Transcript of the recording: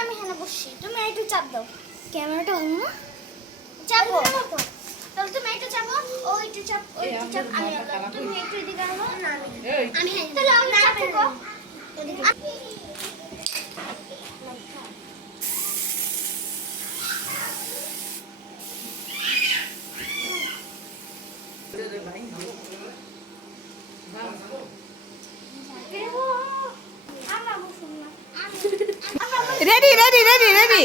আমি এখানে বসছি, তুমি একটু চাপ দাও। ক্যামেরাটা হলো না, চাপো। তাহলে তুমি একটু চাপো, ও একটু চাপ, ও একটু চাপ, তুমি একটু এদিকে আনো। আমি তাহলে আমি চাপো। Ready ready ready ready